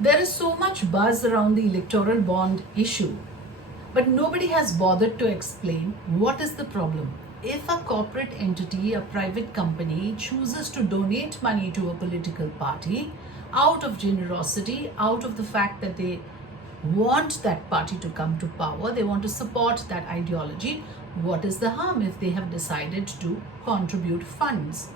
There is so much buzz around the electoral bond issue, but nobody has bothered to explain what is the problem. If a corporate entity, a private company, chooses to donate money to a political party out of generosity, out of the fact that they want that party to come to power, they want to support that ideology, what is the harm if they have decided to contribute funds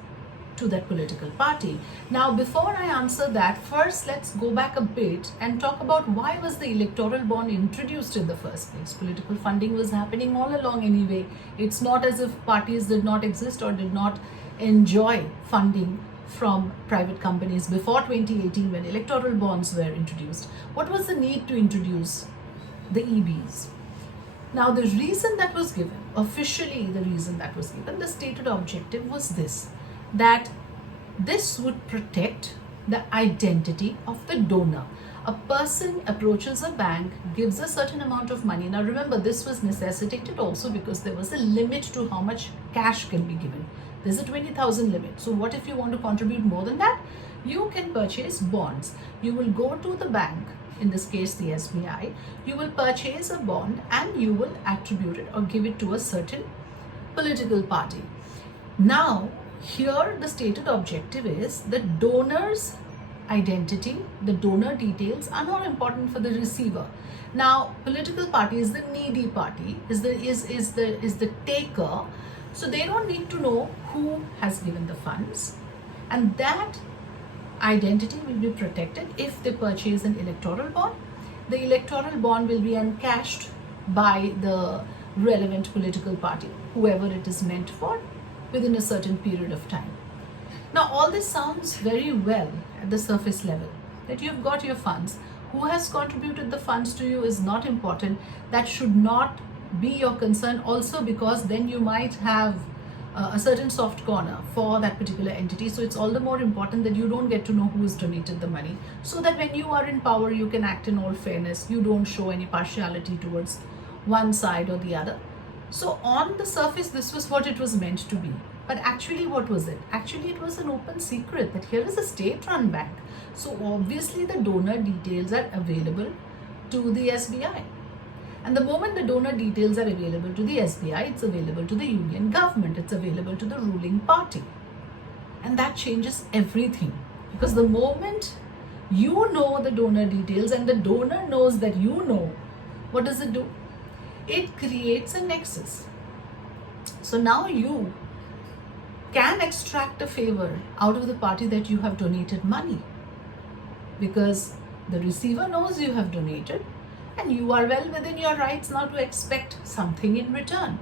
to that political party? Now, before I answer that, first let's go back a bit and talk about why was the electoral bond introduced in the first place. Political funding was happening all along anyway. It's not as if parties did not exist or did not enjoy funding from private companies before 2018 when electoral bonds were introduced. What was the need to introduce the EBs? Now, the reason that was given, officially the reason that was given, the stated objective was this, that this would protect the identity of the donor. A person approaches a bank, gives a certain amount of money. Now remember, this was necessitated also because there was a limit to how much cash can be given. There's a 20,000 limit. So what if you want to contribute more than that? You can purchase bonds. You will go to the bank, in this case the SBI, you will purchase a bond and you will attribute it or give it to a certain political party. Now, here the stated objective is the donor's identity, the donor details are not important for the receiver. Now, political party is the needy party, is the taker, so they don't need to know who has given the funds, and that identity will be protected if they purchase an electoral bond. The electoral bond will be encashed by the relevant political party, whoever it is meant for, within a certain period of time. Now, all this sounds very well at the surface level, that you've got your funds. Who has contributed the funds to you is not important. That should not be your concern also, because then you might have a certain soft corner for that particular entity. So it's all the more important that you don't get to know who has donated the money, so that when you are in power, you can act in all fairness. You don't show any partiality towards one side or the other. So on the surface, this was what it was meant to be. But actually, what was it? Actually, it was an open secret that here is a state-run bank. So obviously, the donor details are available to the SBI. And the moment the donor details are available to the SBI, it's available to the union government, it's available to the ruling party. And that changes everything. Because the moment you know the donor details and the donor knows that you know, what does it do? It creates a nexus. So now you can extract a favor out of the party that you have donated money, because the receiver knows you have donated and you are well within your rights now to expect something in return.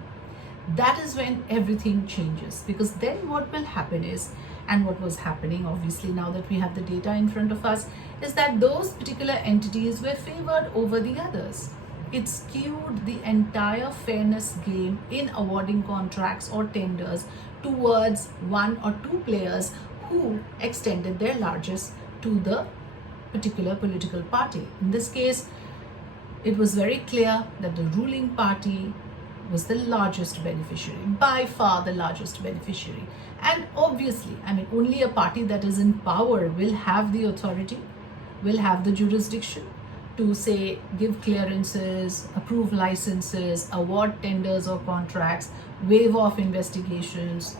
That is when everything changes, because then what will happen is, and what was happening obviously now that we have the data in front of us, is that those particular entities were favored over the others. It skewed the entire fairness game in awarding contracts or tenders towards one or two players who extended their largesse to the particular political party. In this case, it was very clear that the ruling party was the largest beneficiary, by far the largest beneficiary. And obviously, only a party that is in power will have the authority, will have the jurisdiction to say, give clearances, approve licenses, award tenders or contracts, waive off investigations.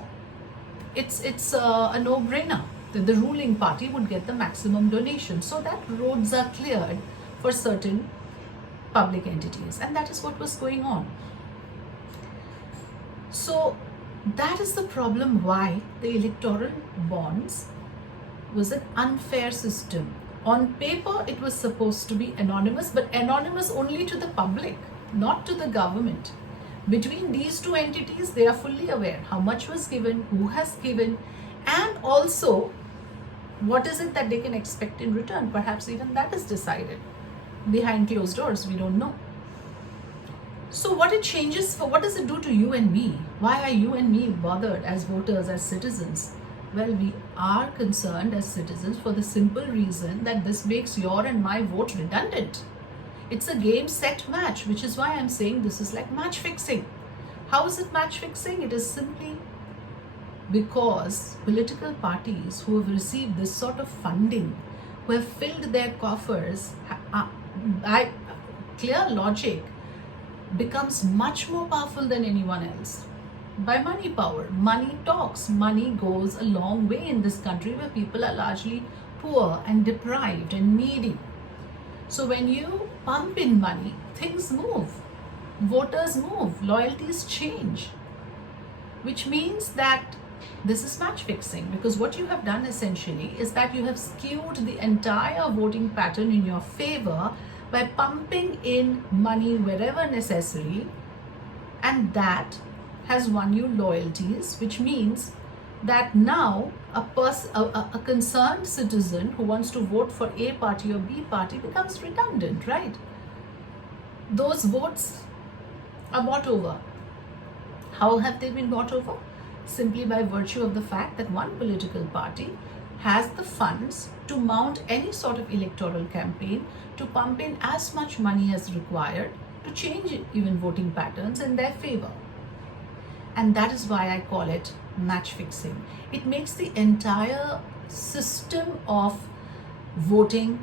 It's a no-brainer that the ruling party would get the maximum donation, so that roads are cleared for certain public entities, and that is what was going on. So that is the problem why the electoral bonds was an unfair system. On paper, it was supposed to be anonymous, but anonymous only to the public, not to the government. Between these two entities, they are fully aware how much was given, who has given, and also what is it that they can expect in return. Perhaps even that is decided behind closed doors, we don't know. So what it changes for, what does it do to you and me? Why are you and me bothered as voters, as citizens? Well, we are concerned as citizens for the simple reason that this makes your and my vote redundant. It's a game, set, match, which is why I'm saying this is like match fixing. How is it match fixing? It is simply because political parties who have received this sort of funding who have filled their coffers by clear logic becomes much more powerful than anyone else. By money power. Money talks. Money goes a long way in this country where people are largely poor and deprived and needy. So when you pump in money, things move. Voters move. Loyalties change. Which means that this is match fixing, because what you have done essentially is that you have skewed the entire voting pattern in your favor by pumping in money wherever necessary, and that has won you loyalties, which means that now a concerned citizen who wants to vote for A party or B party becomes redundant, right? Those votes are bought over. How have they been bought over? Simply by virtue of the fact that one political party has the funds to mount any sort of electoral campaign, to pump in as much money as required to change even voting patterns in their favor. And that is why I call it match fixing. It makes the entire system of voting,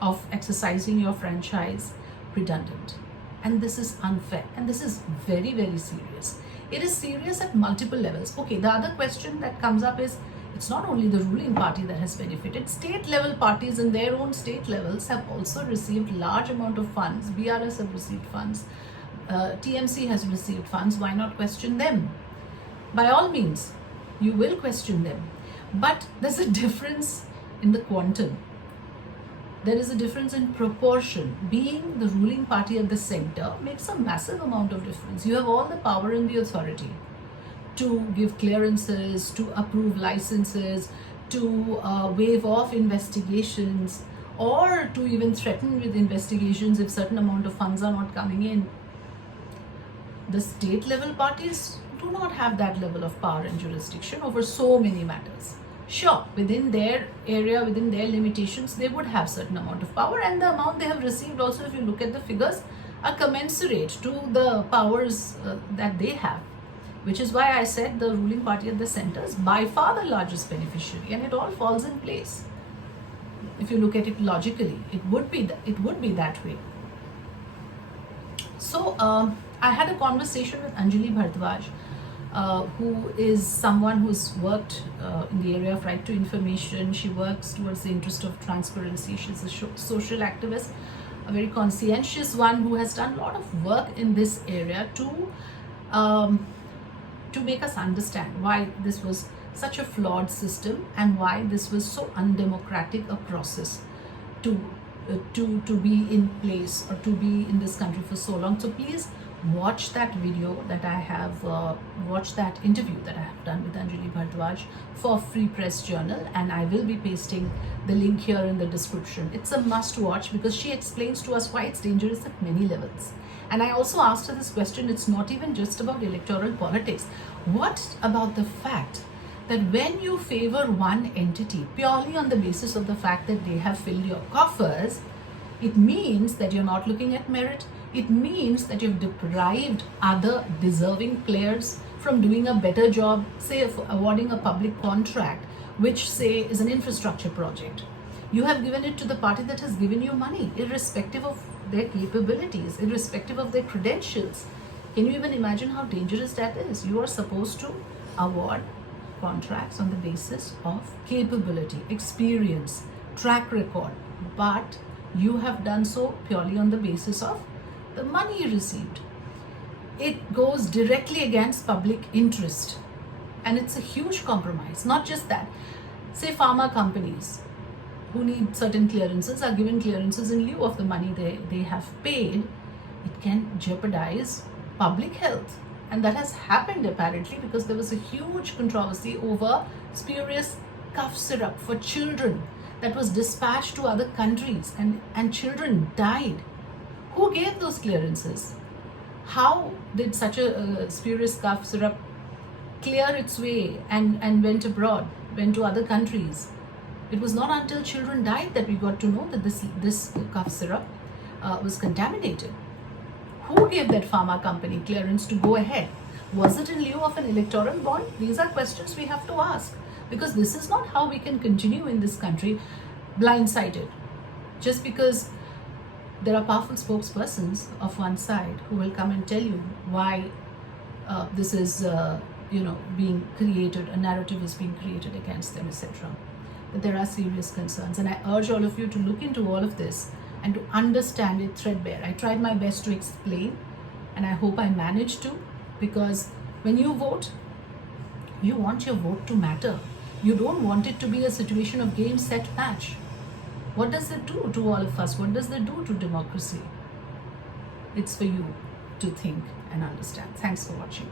of exercising your franchise, redundant. And this is unfair, and this is very, very serious. It is serious at multiple levels. Okay, the other question that comes up is, it's not only the ruling party that has benefited. State level parties in their own state levels have also received large amount of funds. BRS have received funds. TMC has received funds. Why not question them? By all means, you will question them. But there's a difference in the quantum. There is a difference in proportion. Being the ruling party at the center makes a massive amount of difference. You have all the power and the authority to give clearances, to approve licenses, to waive off investigations, or to even threaten with investigations if certain amount of funds are not coming in. The state level parties do not have that level of power and jurisdiction over so many matters. Sure, within their area, within their limitations, they would have certain amount of power, and the amount they have received also, if you look at the figures, are commensurate to the powers that they have. Which is why I said the ruling party at the center is by far the largest beneficiary, and it all falls in place. If you look at it logically, it would be that way. So I had a conversation with Anjali Bhardwaj, who is someone who's worked in the area of right to information. She works towards the interest of transparency. She's a social activist, a very conscientious one who has done a lot of work in this area to make us understand why this was such a flawed system and why this was so undemocratic a process to be in place or to be in this country for so long. So please watch that video that I have, watch that interview that I have done with Anjali Bhardwaj for Free Press Journal, and I will be pasting the link here in the description. It's a must watch because she explains to us why it's dangerous at many levels. And I also asked her this question, it's not even just about electoral politics. What about the fact that when you favor one entity purely on the basis of the fact that they have filled your coffers, it means that you're not looking at merit. It means that you've deprived other deserving players from doing a better job, say of awarding a public contract, which say is an infrastructure project. You have given it to the party that has given you money, irrespective of their capabilities, irrespective of their credentials. Can you even imagine how dangerous that is? You are supposed to award contracts on the basis of capability, experience, track record, but you have done so purely on the basis of the money you received. It goes directly against public interest, and it's a huge compromise. Not just that, say pharma companies who need certain clearances are given clearances in lieu of the money they have paid. It can jeopardize public health, and that has happened apparently because there was a huge controversy over spurious cough syrup for children that was dispatched to other countries, and children died. Who gave those clearances? How did such a spurious cough syrup clear its way and went abroad, went to other countries? It was not until children died that we got to know that this cough syrup was contaminated. Who gave that pharma company clearance to go ahead? Was it in lieu of an electoral bond? These are questions we have to ask, because this is not how we can continue in this country. blindsided just because there are powerful spokespersons of one side who will come and tell you why this is being created, a narrative is being created against them, etc. But there are serious concerns, and I urge all of you to look into all of this and to understand it threadbare. I tried my best to explain, and I hope I managed to, because when you vote, you want your vote to matter. You don't want it to be a situation of game, set, match. What does it do to all of us? What does it do to democracy? It's for you to think and understand. Thanks for watching.